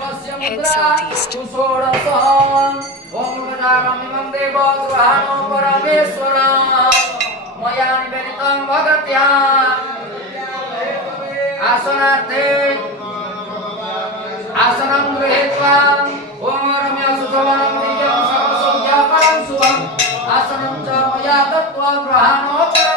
Head southeast. Asanam gृहीत्वा ओम रम्य सुसवनं दिव्यं सर्वसौख्यपरं शुभम् आसनं च मया दत्त्वा गृहाणोपरि